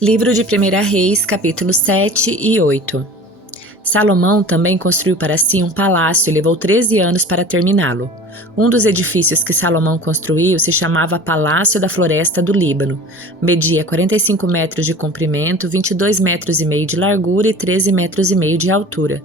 Livro de 1 Reis, capítulos 7 e 8. Salomão também construiu para si um palácio e levou 13 anos para terminá-lo. Um dos edifícios que Salomão construiu se chamava Palácio da Floresta do Líbano. Media 45 metros de comprimento, 22 metros e meio de largura e 13 metros e meio de altura.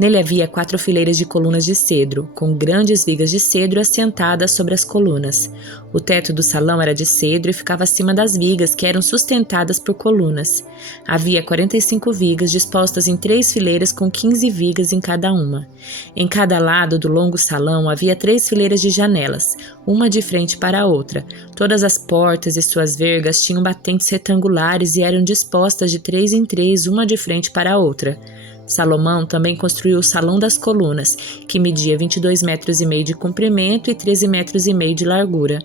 Nele havia 4 fileiras de colunas de cedro, com grandes vigas de cedro assentadas sobre as colunas. O teto do salão era de cedro e ficava acima das vigas, que eram sustentadas por colunas. Havia 45 vigas dispostas em 3 fileiras com 15 vigas em cada uma. Em cada lado do longo salão havia 3 fileiras de janelas, uma de frente para a outra. Todas as portas e suas vergas tinham batentes retangulares e eram dispostas de 3 em 3, uma de frente para a outra. Salomão também construiu o Salão das Colunas, que media 22 metros e meio de comprimento e 13 metros e meio de largura.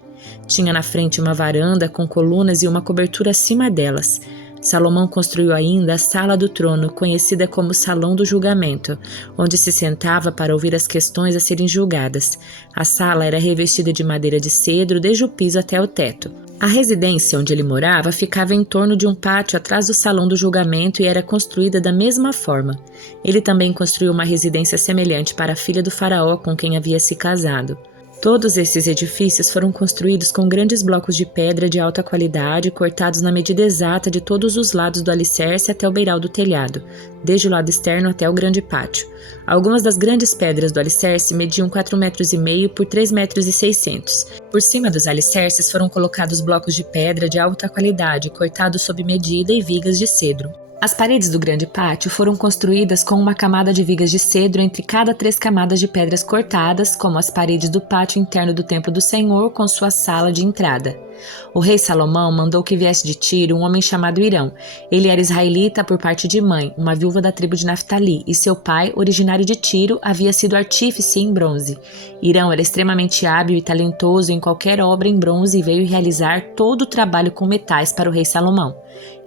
Tinha na frente uma varanda com colunas e uma cobertura acima delas. Salomão construiu ainda a Sala do Trono, conhecida como Salão do Julgamento, onde se sentava para ouvir as questões a serem julgadas. A sala era revestida de madeira de cedro desde o piso até o teto. A residência onde ele morava ficava em torno de um pátio atrás do Salão do Julgamento e era construída da mesma forma. Ele também construiu uma residência semelhante para a filha do faraó com quem havia se casado. Todos esses edifícios foram construídos com grandes blocos de pedra de alta qualidade, cortados na medida exata de todos os lados do alicerce até o beiral do telhado, desde o lado externo até o grande pátio. Algumas das grandes pedras do alicerce mediam 4,5 metros por 3,6 metros. Por cima dos alicerces foram colocados blocos de pedra de alta qualidade, cortados sob medida e vigas de cedro. As paredes do grande pátio foram construídas com uma camada de vigas de cedro entre cada 3 camadas de pedras cortadas, como as paredes do pátio interno do templo do Senhor com sua sala de entrada. O rei Salomão mandou que viesse de Tiro um homem chamado Irão. Ele era israelita por parte de mãe, uma viúva da tribo de Naftali, e seu pai, originário de Tiro, havia sido artífice em bronze. Irão era extremamente hábil e talentoso em qualquer obra em bronze e veio realizar todo o trabalho com metais para o rei Salomão.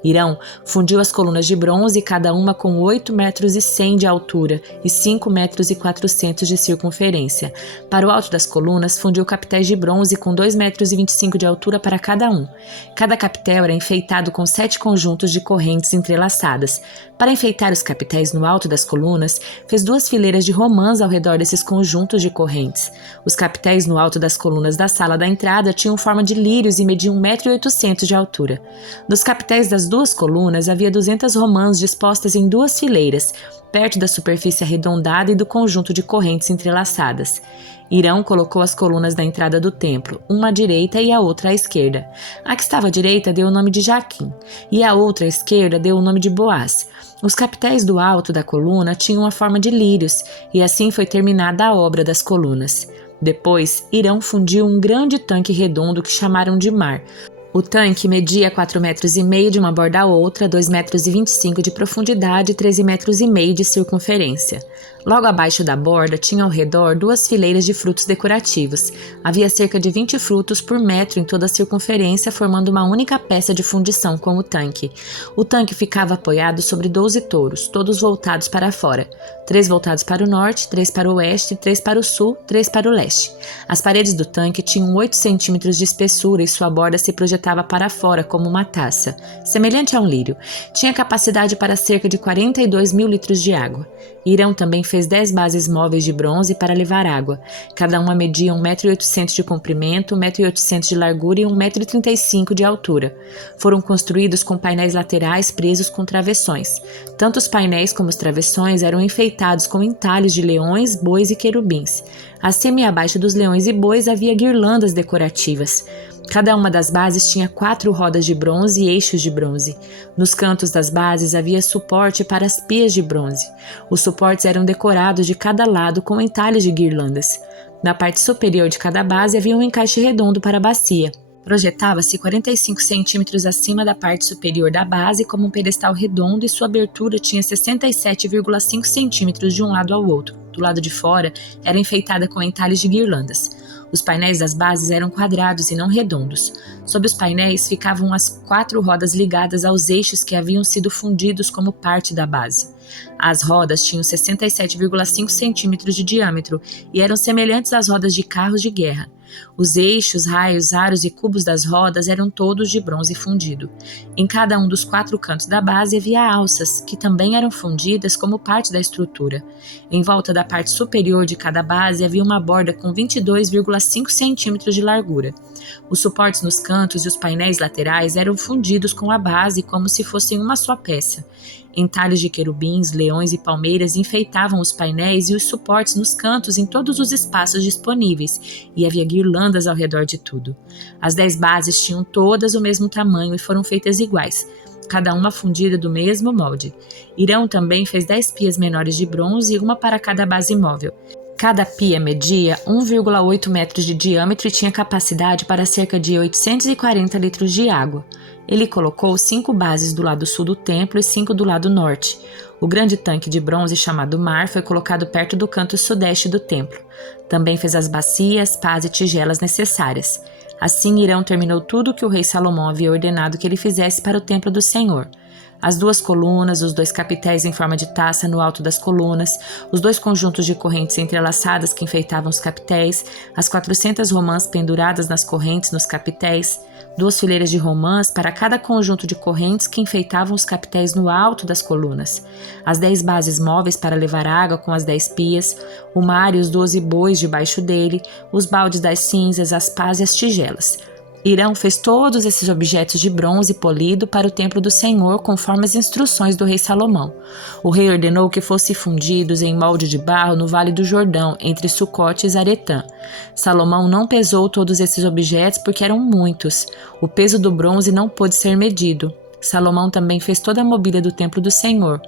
Irão fundiu as colunas de bronze, cada uma com 8,1 metros de altura e 5,4 metros de circunferência. Para o alto das colunas, fundiu capitéis de bronze com 2,25 metros de altura para cada um. Cada capitel era enfeitado com 7 conjuntos de correntes entrelaçadas. Para enfeitar os capitéis no alto das colunas, fez 2 fileiras de romãs ao redor desses conjuntos de correntes. Os capitéis no alto das colunas da sala da entrada tinham forma de lírios e mediam 1,8 metros de altura. Nos capitéis das 2 colunas havia 200 romãs dispostas em 2 fileiras, perto da superfície arredondada e do conjunto de correntes entrelaçadas. Irão colocou as colunas da entrada do templo, uma à direita e a outra à esquerda. A que estava à direita deu o nome de Jaquim, e a outra à esquerda deu o nome de Boaz. Os capitéis do alto da coluna tinham a forma de lírios, e assim foi terminada a obra das colunas. Depois, Irão fundiu um grande tanque redondo que chamaram de mar. O tanque media 4,5 metros de uma borda a outra, 2,25 metros de profundidade e 13,5 metros de circunferência. Logo abaixo da borda tinha ao redor 2 fileiras de frutos decorativos. Havia cerca de 20 frutos por metro em toda a circunferência, formando uma única peça de fundição com o tanque. O tanque ficava apoiado sobre 12 touros, todos voltados para fora. 3 voltados para o norte, 3 para o oeste, 3 para o sul, 3 para o leste. As paredes do tanque tinham 8 centímetros de espessura e sua borda se projetava para fora como uma taça, semelhante a um lírio. Tinha capacidade para cerca de 42 mil litros de água. Irão também fez 10 bases móveis de bronze para levar água. Cada uma media 1,8 metros de comprimento, 1,8 metros de largura e 1,35 metro de altura. Foram construídos com painéis laterais presos com travessões. Tanto os painéis como os travessões eram enfeitados com entalhes de leões, bois e querubins. Acima e abaixo dos leões e bois havia guirlandas decorativas. Cada uma das bases tinha 4 rodas de bronze e eixos de bronze. Nos cantos das bases havia suporte para as pias de bronze. Os suportes eram decorados de cada lado com entalhes de guirlandas. Na parte superior de cada base havia um encaixe redondo para a bacia. Projetava-se 45 centímetros acima da parte superior da base como um pedestal redondo e sua abertura tinha 67,5 centímetros de um lado ao outro. Do lado de fora era enfeitada com entalhes de guirlandas. Os painéis das bases eram quadrados e não redondos. Sob os painéis ficavam as 4 rodas ligadas aos eixos que haviam sido fundidos como parte da base. As rodas tinham 67,5 centímetros de diâmetro e eram semelhantes às rodas de carros de guerra. Os eixos, raios, aros e cubos das rodas eram todos de bronze fundido. Em cada um dos 4 cantos da base havia alças, que também eram fundidas como parte da estrutura. Em volta da parte superior de cada base havia uma borda com 22,5 centímetros de largura. Os suportes nos cantos e os painéis laterais eram fundidos com a base como se fossem uma só peça. Entalhes de querubins, leões e palmeiras enfeitavam os painéis e os suportes nos cantos em todos os espaços disponíveis, e havia guirlandas ao redor de tudo. As 10 bases tinham todas o mesmo tamanho e foram feitas iguais, cada uma fundida do mesmo molde. Irão também fez 10 pias menores de bronze e uma para cada base móvel. Cada pia media 1,8 metros de diâmetro e tinha capacidade para cerca de 840 litros de água. Ele colocou 5 bases do lado sul do templo e 5 do lado norte. O grande tanque de bronze chamado Mar foi colocado perto do canto sudeste do templo. Também fez as bacias, pás e tigelas necessárias. Assim Irão terminou tudo o que o rei Salomão havia ordenado que ele fizesse para o templo do Senhor. As 2 colunas, os 2 capitéis em forma de taça no alto das colunas, os 2 conjuntos de correntes entrelaçadas que enfeitavam os capitéis, as 400 romãs penduradas nas correntes nos capitéis, 2 fileiras de romãs para cada conjunto de correntes que enfeitavam os capitéis no alto das colunas, as 10 bases móveis para levar água com as 10 pias, o mar e os 12 bois debaixo dele, os baldes das cinzas, as pás e as tigelas. Irão fez todos esses objetos de bronze polido para o templo do Senhor conforme as instruções do rei Salomão. O rei ordenou que fossem fundidos em molde de barro no Vale do Jordão, entre Sucote e Zaretã. Salomão não pesou todos esses objetos porque eram muitos. O peso do bronze não pôde ser medido. Salomão também fez toda a mobília do templo do Senhor,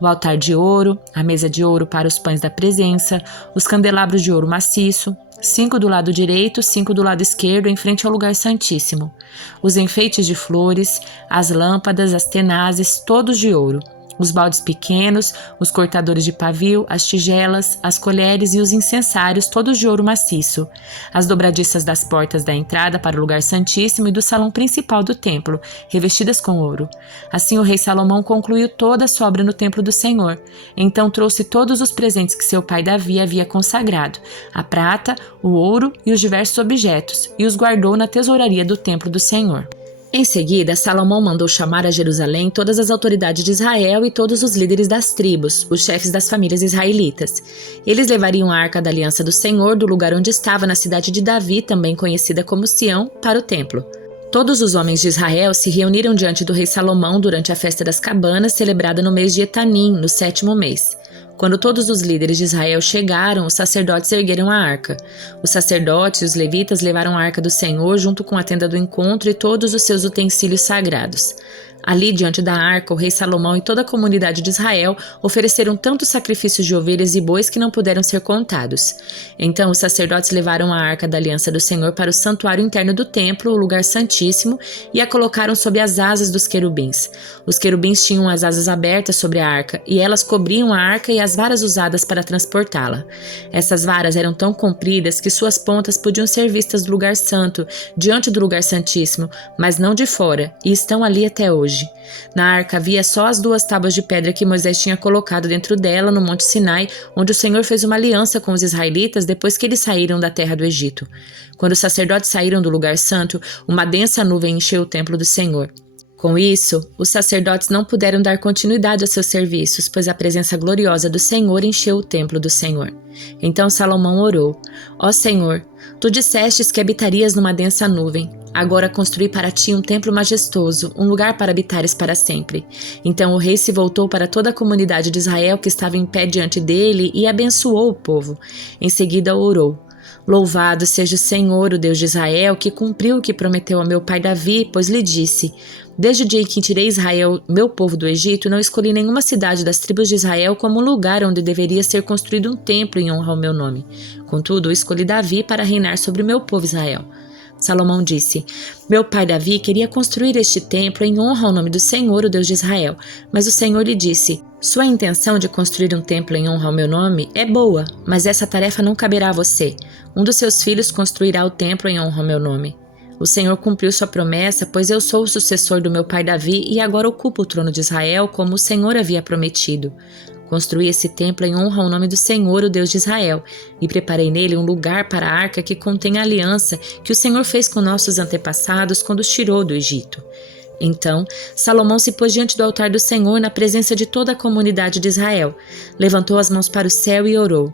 o altar de ouro, a mesa de ouro para os pães da presença, os candelabros de ouro maciço, 5 do lado direito, 5 do lado esquerdo, em frente ao lugar santíssimo, os enfeites de flores, as lâmpadas, as tenazes, todos de ouro, os baldes pequenos, os cortadores de pavio, as tigelas, as colheres e os incensários, todos de ouro maciço, as dobradiças das portas da entrada para o lugar santíssimo e do salão principal do templo, revestidas com ouro. Assim o rei Salomão concluiu toda a sua obra no templo do Senhor. Então trouxe todos os presentes que seu pai Davi havia consagrado, a prata, o ouro e os diversos objetos, e os guardou na tesouraria do templo do Senhor. Em seguida, Salomão mandou chamar a Jerusalém todas as autoridades de Israel e todos os líderes das tribos, os chefes das famílias israelitas. Eles levariam a arca da aliança do Senhor do lugar onde estava na cidade de Davi, também conhecida como Sião, para o templo. Todos os homens de Israel se reuniram diante do rei Salomão durante a festa das cabanas, celebrada no mês de Etanim, no 7º mês. Quando todos os líderes de Israel chegaram, os sacerdotes ergueram a arca. Os sacerdotes e os levitas levaram a arca do Senhor junto com a tenda do encontro e todos os seus utensílios sagrados. Ali, diante da arca, o rei Salomão e toda a comunidade de Israel ofereceram tantos sacrifícios de ovelhas e bois que não puderam ser contados. Então os sacerdotes levaram a arca da aliança do Senhor para o santuário interno do templo, o lugar santíssimo, e a colocaram sob as asas dos querubins. Os querubins tinham as asas abertas sobre a arca, e elas cobriam a arca e as varas usadas para transportá-la. Essas varas eram tão compridas que suas pontas podiam ser vistas do lugar santo, diante do lugar santíssimo, mas não de fora, e estão ali até hoje. Na arca havia só as 2 tábuas de pedra que Moisés tinha colocado dentro dela no Monte Sinai, onde o Senhor fez uma aliança com os israelitas depois que eles saíram da terra do Egito. Quando os sacerdotes saíram do lugar santo, uma densa nuvem encheu o templo do Senhor. Com isso, os sacerdotes não puderam dar continuidade a seus serviços, pois a presença gloriosa do Senhor encheu o templo do Senhor. Então Salomão orou: Ó Senhor, tu dissestes que habitarias numa densa nuvem. Agora construí para ti um templo majestoso, um lugar para habitares para sempre. Então o rei se voltou para toda a comunidade de Israel que estava em pé diante dele e abençoou o povo. Em seguida orou: Louvado seja o Senhor, o Deus de Israel, que cumpriu o que prometeu a meu pai Davi, pois lhe disse: Desde o dia em que tirei Israel, meu povo do Egito, não escolhi nenhuma cidade das tribos de Israel como lugar onde deveria ser construído um templo em honra ao meu nome. Contudo, escolhi Davi para reinar sobre o meu povo Israel. Salomão disse: Meu pai Davi queria construir este templo em honra ao nome do Senhor, o Deus de Israel. Mas o Senhor lhe disse: Sua intenção de construir um templo em honra ao meu nome é boa, mas essa tarefa não caberá a você. Um dos seus filhos construirá o templo em honra ao meu nome. O Senhor cumpriu sua promessa, pois eu sou o sucessor do meu pai Davi e agora ocupo o trono de Israel como o Senhor havia prometido. Construí esse templo em honra ao nome do Senhor, o Deus de Israel, e preparei nele um lugar para a arca que contém a aliança que o Senhor fez com nossos antepassados quando os tirou do Egito. Então, Salomão se pôs diante do altar do Senhor na presença de toda a comunidade de Israel. Levantou as mãos para o céu e orou: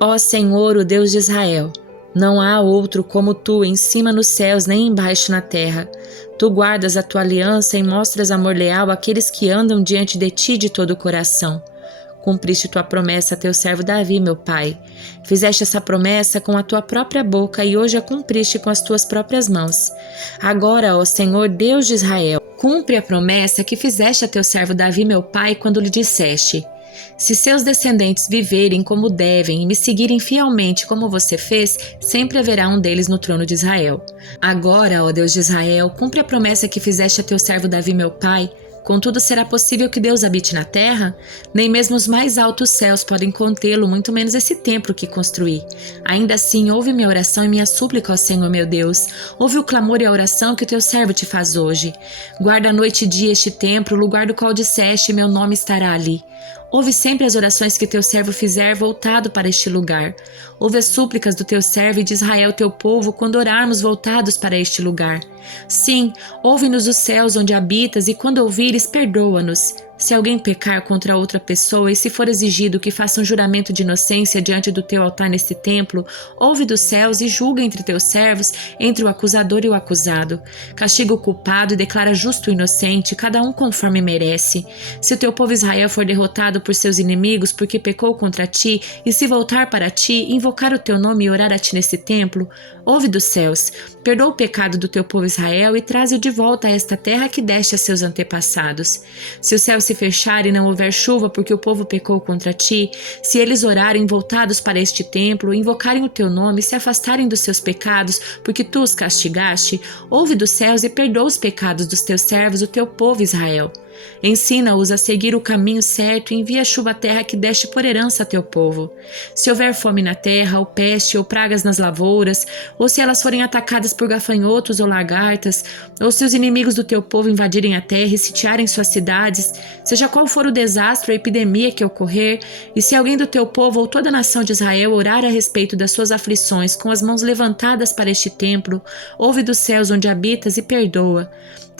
Ó Senhor, o Deus de Israel, não há outro como tu em cima nos céus nem embaixo na terra. Tu guardas a tua aliança e mostras amor leal àqueles que andam diante de ti de todo o coração. Cumpriste tua promessa a teu servo Davi, meu pai. Fizeste essa promessa com a tua própria boca e hoje a cumpriste com as tuas próprias mãos. Agora, ó Senhor, Deus de Israel, cumpre a promessa que fizeste a teu servo Davi, meu pai, quando lhe disseste: se seus descendentes viverem como devem e me seguirem fielmente como você fez, sempre haverá um deles no trono de Israel. Agora, ó Deus de Israel, cumpre a promessa que fizeste a teu servo Davi, meu pai. Contudo, será possível que Deus habite na terra? Nem mesmo os mais altos céus podem contê-lo, muito menos esse templo que construí. Ainda assim, ouve minha oração e minha súplica, ó Senhor meu Deus. Ouve o clamor e a oração que o teu servo te faz hoje. Guarda noite e dia este templo, o lugar do qual disseste, meu nome estará ali. Ouve sempre as orações que teu servo fizer voltado para este lugar. Ouve as súplicas do teu servo e de Israel teu povo quando orarmos voltados para este lugar. Sim, ouve-nos os céus onde habitas e quando ouvires, perdoa-nos. Se alguém pecar contra outra pessoa e se for exigido que faça um juramento de inocência diante do teu altar neste templo, ouve dos céus e julga entre teus servos, entre o acusador e o acusado. Castiga o culpado e declara justo o inocente, cada um conforme merece. Se o teu povo Israel for derrotado por seus inimigos porque pecou contra ti e se voltar para ti, invocar o teu nome e orar a ti nesse templo, ouve dos céus, perdoa o pecado do teu povo Israel e traze-o de volta a esta terra que deste a seus antepassados. Se o céu se fechar e não houver chuva porque o povo pecou contra ti, se eles orarem voltados para este templo, invocarem o teu nome e se afastarem dos seus pecados porque tu os castigaste, ouve dos céus e perdoa os pecados dos teus servos, o teu povo Israel. Ensina-os a seguir o caminho certo e envia chuva à terra que deste por herança a teu povo. Se houver fome na terra, ou peste, ou pragas nas lavouras, ou se elas forem atacadas por gafanhotos ou lagartas, ou se os inimigos do teu povo invadirem a terra e sitiarem suas cidades, seja qual for o desastre ou a epidemia que ocorrer, e se alguém do teu povo ou toda a nação de Israel orar a respeito das suas aflições com as mãos levantadas para este templo, ouve dos céus onde habitas e perdoa.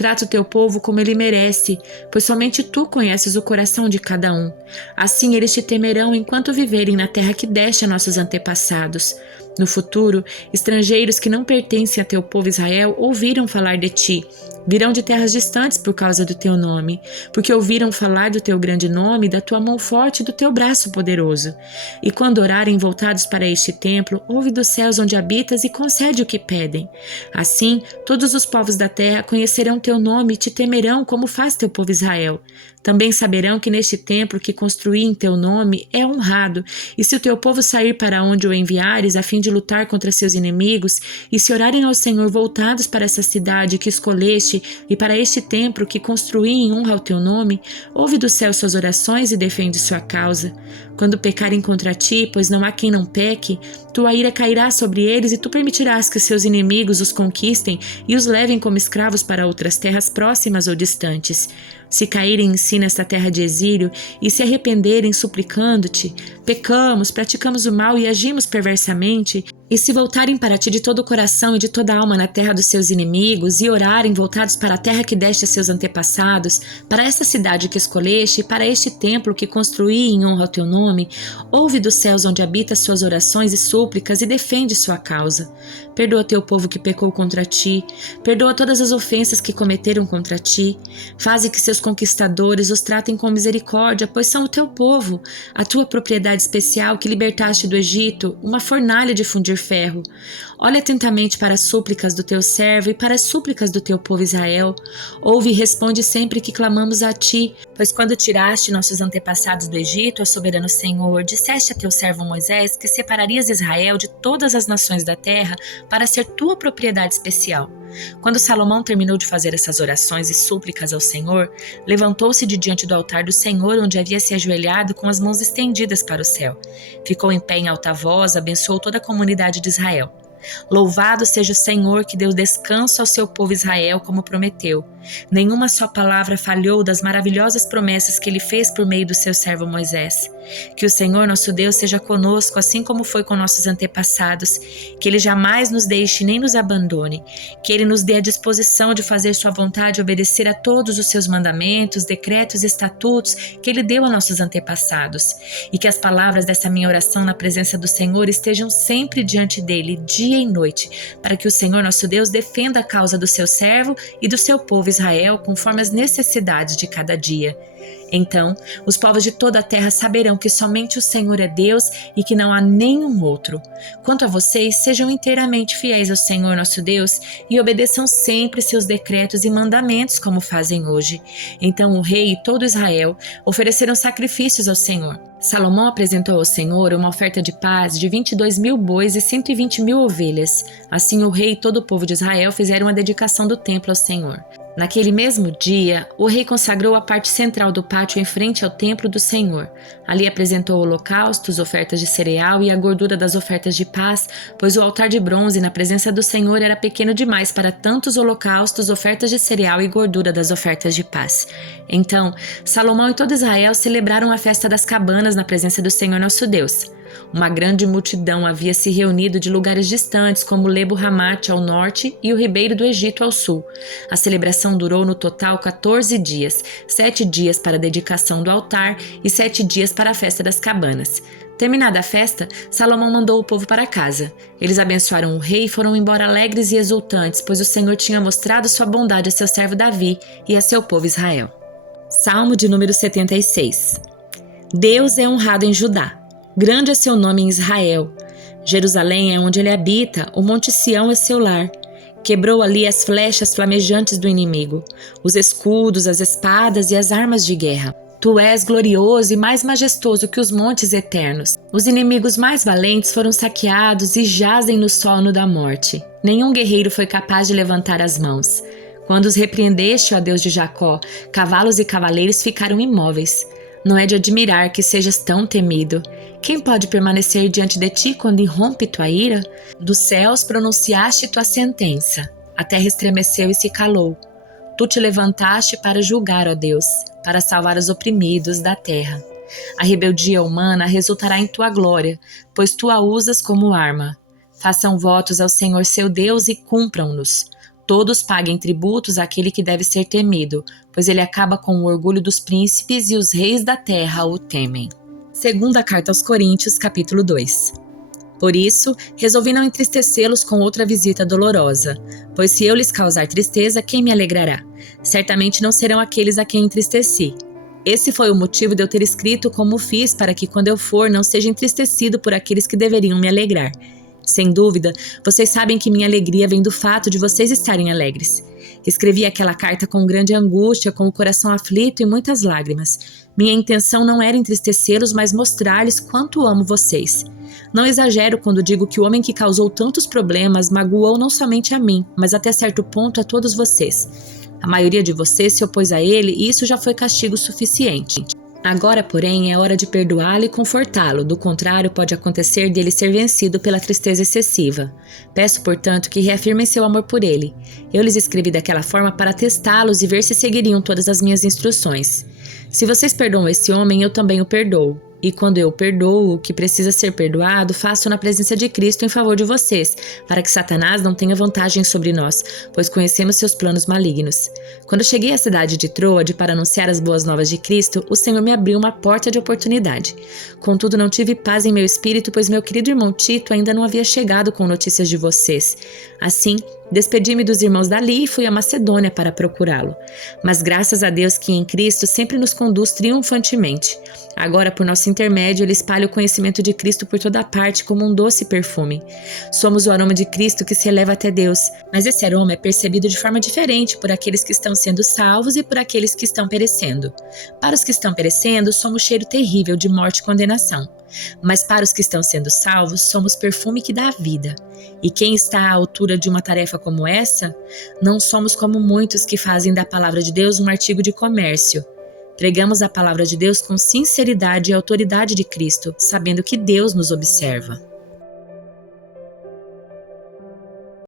Trata o teu povo como ele merece, pois somente tu conheces o coração de cada um. Assim eles te temerão enquanto viverem na terra que deste a nossos antepassados. No futuro, estrangeiros que não pertencem a teu povo Israel ouviram falar de ti. Virão de terras distantes por causa do teu nome, porque ouviram falar do teu grande nome, da tua mão forte e do teu braço poderoso. E quando orarem voltados para este templo, ouve dos céus onde habitas e concede o que pedem. Assim, todos os povos da terra conhecerão teu nome e te temerão como faz teu povo Israel. Também saberão que neste templo que construí em teu nome é honrado, e se o teu povo sair para onde o enviares a fim de lutar contra seus inimigos, e se orarem ao Senhor voltados para essa cidade que escolheste e para este templo que construí em honra ao teu nome, ouve do céu suas orações e defende sua causa. Quando pecarem contra ti, pois não há quem não peque, tua ira cairá sobre eles e tu permitirás que seus inimigos os conquistem e os levem como escravos para outras terras próximas ou distantes. Se caírem em si nesta terra de exílio e se arrependerem suplicando-te, pecamos, praticamos o mal e agimos perversamente, e se voltarem para ti de todo o coração e de toda a alma na terra dos seus inimigos, e orarem voltados para a terra que deste a seus antepassados, para essa cidade que escolheste e para este templo que construí em honra ao teu nome, ouve dos céus onde habita suas orações e súplicas e defende sua causa. Perdoa teu povo que pecou contra ti, perdoa todas as ofensas que cometeram contra ti, faze que seus conquistadores os tratem com misericórdia, pois são o teu povo, a tua propriedade especial que libertaste do Egito, uma fornalha de fundir ferro. Olha atentamente para as súplicas do teu servo e para as súplicas do teu povo Israel. Ouve e responde sempre que clamamos a ti, pois quando tiraste nossos antepassados do Egito, ó soberano Senhor, disseste a teu servo Moisés que separarias Israel de todas as nações da terra para ser tua propriedade especial. Quando Salomão terminou de fazer essas orações e súplicas ao Senhor, levantou-se de diante do altar do Senhor, onde havia se ajoelhado com as mãos estendidas para o céu. Ficou em pé em alta voz, abençoou toda a comunidade de Israel. Louvado seja o Senhor que deu descanso ao seu povo Israel, como prometeu. Nenhuma só palavra falhou das maravilhosas promessas que ele fez por meio do seu servo Moisés. Que o Senhor nosso Deus seja conosco, assim como foi com nossos antepassados, que ele jamais nos deixe nem nos abandone, que ele nos dê a disposição de fazer sua vontade e obedecer a todos os seus mandamentos, decretos e estatutos que ele deu a nossos antepassados, e que as palavras dessa minha oração na presença do Senhor estejam sempre diante dele, dia e noite, para que o Senhor nosso Deus defenda a causa do seu servo e do seu povo Israel conforme as necessidades de cada dia. Então, os povos de toda a terra saberão que somente o Senhor é Deus e que não há nenhum outro. Quanto a vocês, sejam inteiramente fiéis ao Senhor nosso Deus e obedeçam sempre seus decretos e mandamentos como fazem hoje. Então o rei e todo Israel ofereceram sacrifícios ao Senhor. Salomão apresentou ao Senhor uma oferta de paz de 22.000 bois e 120.000 ovelhas. Assim o rei e todo o povo de Israel fizeram a dedicação do templo ao Senhor. Naquele mesmo dia, o rei consagrou a parte central do pátio em frente ao templo do Senhor. Ali apresentou holocaustos, ofertas de cereal e a gordura das ofertas de paz, pois o altar de bronze na presença do Senhor era pequeno demais para tantos holocaustos, ofertas de cereal e gordura das ofertas de paz. Então, Salomão e todo Israel celebraram a festa das cabanas na presença do Senhor nosso Deus. Uma grande multidão havia se reunido de lugares distantes, como Lebo-Ramate ao norte e o Ribeiro do Egito ao sul. A celebração durou no total 14 dias, 7 dias para a dedicação do altar e 7 dias para a festa das cabanas. Terminada a festa, Salomão mandou o povo para casa. Eles abençoaram o rei e foram embora alegres e exultantes, pois o Senhor tinha mostrado sua bondade a seu servo Davi e a seu povo Israel. Salmo de número 76. Deus é honrado em Judá. Grande é seu nome em Israel. Jerusalém é onde ele habita, o Monte Sião é seu lar. Quebrou ali as flechas flamejantes do inimigo, os escudos, as espadas e as armas de guerra. Tu és glorioso e mais majestoso que os montes eternos. Os inimigos mais valentes foram saqueados e jazem no sono da morte. Nenhum guerreiro foi capaz de levantar as mãos. Quando os repreendeste, ó Deus de Jacó, cavalos e cavaleiros ficaram imóveis. Não é de admirar que sejas tão temido. Quem pode permanecer diante de ti quando irrompe tua ira? Dos céus pronunciaste tua sentença. A terra estremeceu e se calou. Tu te levantaste para julgar, ó Deus, para salvar os oprimidos da terra. A rebeldia humana resultará em tua glória, pois tu a usas como arma. Façam votos ao Senhor seu Deus e cumpram-nos. Todos paguem tributos àquele que deve ser temido, pois ele acaba com o orgulho dos príncipes e os reis da terra o temem. Segunda carta aos Coríntios, capítulo 2. Por isso, resolvi não entristecê-los com outra visita dolorosa, pois se eu lhes causar tristeza, quem me alegrará? Certamente não serão aqueles a quem entristeci. Esse foi o motivo de eu ter escrito como fiz, para que quando eu for não seja entristecido por aqueles que deveriam me alegrar. Sem dúvida, vocês sabem que minha alegria vem do fato de vocês estarem alegres. Escrevi aquela carta com grande angústia, com o coração aflito e muitas lágrimas. Minha intenção não era entristecê-los, mas mostrar-lhes quanto amo vocês. Não exagero quando digo que o homem que causou tantos problemas magoou não somente a mim, mas até certo ponto a todos vocês. A maioria de vocês se opôs a ele e isso já foi castigo suficiente. Agora, porém, é hora de perdoá-lo e confortá-lo, do contrário pode acontecer dele ser vencido pela tristeza excessiva. Peço, portanto, que reafirmem seu amor por ele. Eu lhes escrevi daquela forma para testá-los e ver se seguiriam todas as minhas instruções. Se vocês perdoam esse homem, eu também o perdoo. E quando eu perdoo o que precisa ser perdoado, faço na presença de Cristo em favor de vocês, para que Satanás não tenha vantagem sobre nós, pois conhecemos seus planos malignos. Quando cheguei à cidade de Troade para anunciar as boas novas de Cristo, o Senhor me abriu uma porta de oportunidade. Contudo, não tive paz em meu espírito, pois meu querido irmão Tito ainda não havia chegado com notícias de vocês. Assim, despedi-me dos irmãos dali e fui a Macedônia para procurá-lo. Mas graças a Deus que em Cristo sempre nos conduz triunfantemente. Agora, por nosso intermédio, ele espalha o conhecimento de Cristo por toda parte como um doce perfume. Somos o aroma de Cristo que se eleva até Deus, mas esse aroma é percebido de forma diferente por aqueles que estão sendo salvos e por aqueles que estão perecendo. Para os que estão perecendo, somos cheiro terrível de morte e condenação. Mas para os que estão sendo salvos, somos perfume que dá vida. E quem está à altura de uma tarefa como essa? Não somos como muitos que fazem da palavra de Deus um artigo de comércio. Pregamos a palavra de Deus com sinceridade e autoridade de Cristo, sabendo que Deus nos observa.